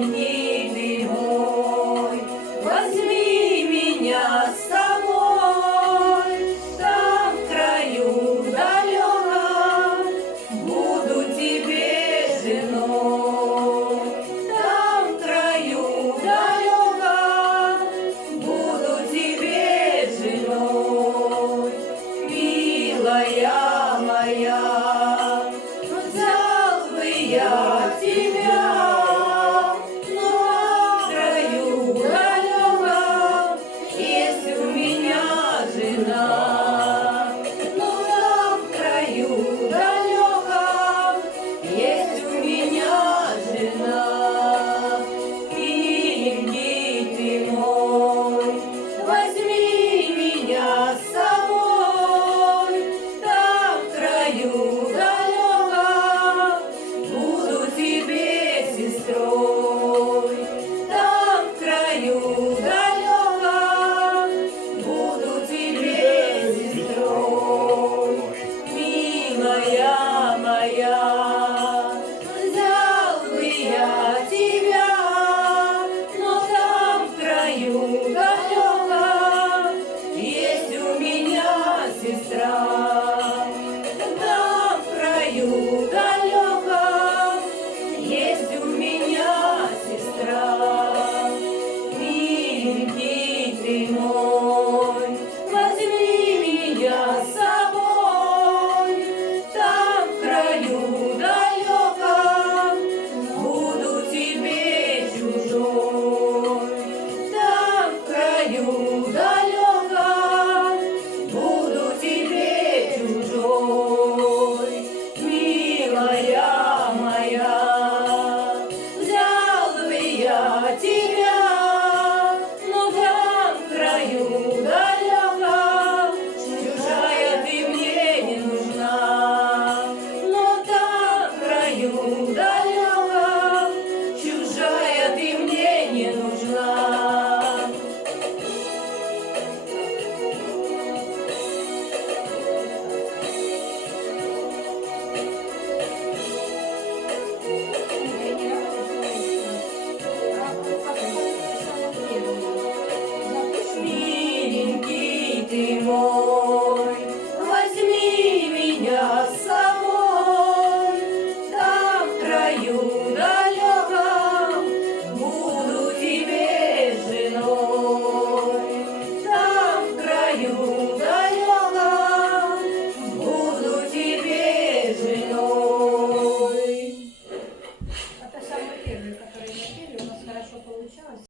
миленький ты мой, возьми меня с собой, там в краю далеком буду тебе женой, там в краю далеком буду тебе женой, милая моя, взял бы я тебя, но в краю далеком есть у меня жена, но в краю далеком есть у меня жена, миленький ты мой, возьми меня с собой, там в краю далеком буду тебе сестрой, там в краю далеком буду тебе сестрой, милая моя, взял бы я тебя, но там в краю далеком есть у меня сестра, там в краю далеком есть у меня сестра, миленький ты мой, возьми меня с собой, там в краю далеком буду тебе чужой, там в краю далеком буду тебе чужой, милая моя, взял бы я тебя, но там в краю далеком чужая ты мне не нужна, но там в краю далеком чужая ты мне не нужна. Миленький ты мой, возьми меня с собой, там в краю